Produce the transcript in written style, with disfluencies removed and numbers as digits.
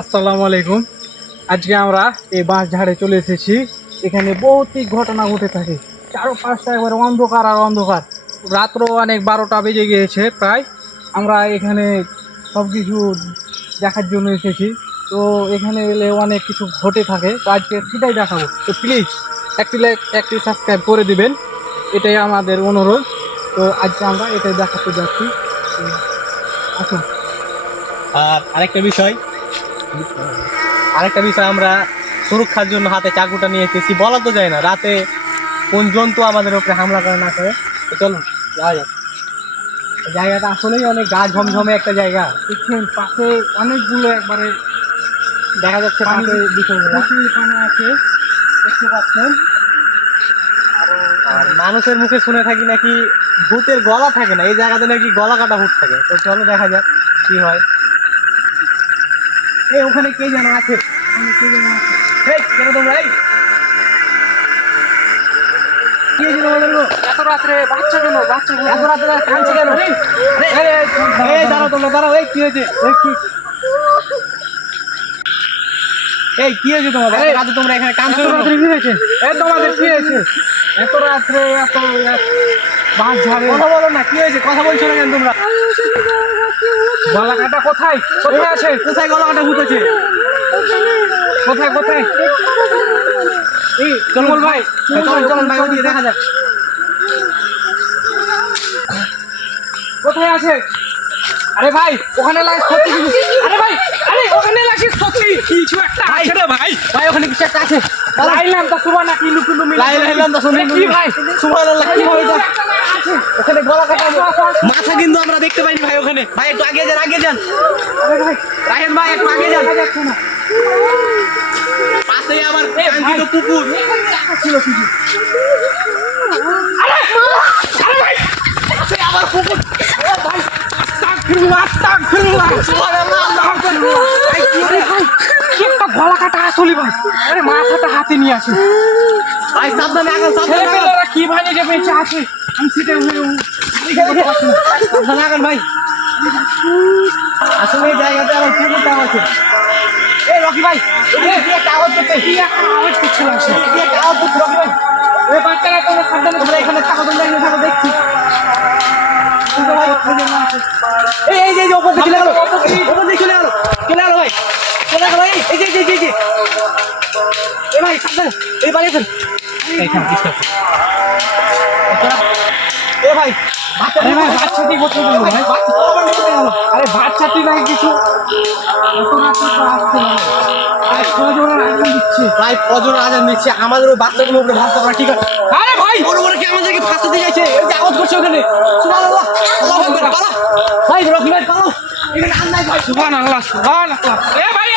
আসসালামু আলাইকুম। আজকে আমরা এই বাঁশঝাড়ে চলে এসেছি। এখানে বহুতই ঘটনা ঘটে থাকে, চারপাশটা একবারে অন্ধকার আর অন্ধকার। রাত্র অনেক 12টা বেজে গিয়েছে প্রায়। আমরা এখানে সব কিছু দেখার জন্য এসেছি। তো এখানে এলে অনেক কিছু ঘটে থাকে, তো আজকে সেটাই দেখাবো। তো প্লিজ একটি লাইক একটি সাবস্ক্রাইব করে দিবেন, এটাই আমাদের অনুরোধ। তো আজকে আমরা এটাই দেখাতে যাচ্ছি। তো আসুন। আর আরেকটা বিষয় আমরা সুরক্ষার জন্য হাতে চাকুটা নিয়ে এসেছি। বলা তো যায় না রাতে কোন জন্তু আমাদের উপরে হামলা করে না করে। তো চলুন যাওয়া যাক। জায়গাটা আসলেই অনেক গা ঝমঝমে একটা জায়গা। দেখছেন পাশে অনেকগুলো একবারে দেখা যাচ্ছে পাশে বিষয়গুলো। প্রচুর পানি আছে, দেখতে পাচ্ছেন। আর মানুষের মুখে শুনে থাকি নাকি ভূতের গলা থাকে না, এই জায়গাতে নাকি গলা কাটা ভূত থাকে। তো চলো দেখা যাক কি হয়। এই ওখানে কে যেন আছে, এই কেন তোমরা এই কি হয়েছে তোমাদের গো? এত রাত্রে বাচ্চা কেন? বাচ্চা এত রাতে কাঁদছে কেন? এই দাঁড়াও, তোমরা দাঁড়াও। এই কি হয়েছে? এই কি হয়েছে তোমাদের? এত রাতে তোমরা এখানে কাঁদছো কেন? কি হয়েছে? তোমাদের কি হয়েছে? এত রাত্রে এত বাঁশ ঝাড়ে কথা বলো না, কি হয়েছে? কথা বলছো না কেন তোমরা? গলা কাটা কোথায় কোথায় আছে? কোথায় গলা কাটা ভূত আছে? কোথায় কোথায়? এই চলুন ভাই, চলুন ভাই, ওদিকে দেখা যাক। কোথায় আছে? আরে ভাই ওখানে লাগে সত্যি কিছু। আরে ভাই, আরে ওখানে লাগে সত্যি কিছু একটা আছে রে ভাই। ভাই ওখানে কিছু একটা আছে। লাইলাম তা সুবহানা কি লুকুলু মিলা। লাইলাম তা শুনি কি ভাই? সুবহানাল্লাহ, কি হয় এটা? আছে ওখানে গলা কাটা মাথা কিন্তু আমরা দেখতে পাইনি ভাই। ওখানে ভাই একটু আগে যান, আগে যান। আরে ভাই রাহেন ভাই একটু আগে যান। দেখা যাচ্ছে না। পাশেই আবার কাঙ্ক্ষিত পুকুর। ছিল কিছু। আরে ভাই পাশে আবার পুকুর। ও ভাই আস্তাগফিরুল্লাহ আস্তাগফিরুল্লাহ সুবহানাল্লাহ আস্তাগফিরুল্লাহ। ভাই কি রে ভাই? কি একটা গলা কাটা আসলি ভাই। আরে মাথাটা হাতে নিয়ে আসি ভাই সাবধানে আগান, সাবধানে আগান। ছেলেপেলেরা কি ভাই যে বেঁচে আছে আমি সেটা সাবধানে আগান ভাই। আসলে এই জায়গাতে আমার পুকুরটাও আছে। এই রকি ভাই, এদিকে কি একটা আওয়াজ করছে? কি একটা আওয়াজ করছিল আসে। কি একটা আওয়াজ করছে রকি ভাই? ওই বাচ্চারা তোমরা সাবধানে আমরা এখানে থাকো, তোমরা এখানে থাকো, দেখছি। কিন্তু ভাই এই এই যে এই যে ওপর দিকে চলে গেল, ওপর দিকে চলে গেল, চলে গেল ভাই, চলে গেল। এই যে এই যে এই ভাই সাবধানে, এই বাড়ি আছেন এইখানে ডিস্টার্ব। এ ভাই আরে ভাই বাচ্চাটি কোথায় গেল ভাই? আরে বাচ্চাটি নাই কিছু এত রাত্রে তো আসছে না। আরে কজনের আগুন দিচ্ছে। ভাই ফজর আজান দিচ্ছে, আমাদের ওই বাচ্চাগুলো উপরে ভাবতে পারা ঠিক আছে। আরে ভাই বড় বড় কি আমাদেরকে ফাঁসাতে যাচ্ছে? এই যে আওয়াজ করছে ওখানে, সুবহানাল্লাহ, আল্লাহু আকবার, পালাও ভাই, রকি ভাই পালাও, এখানে আর নাই ভাই। সুবহানাল্লাহ সুবহানাল্লাহ। এ ভাই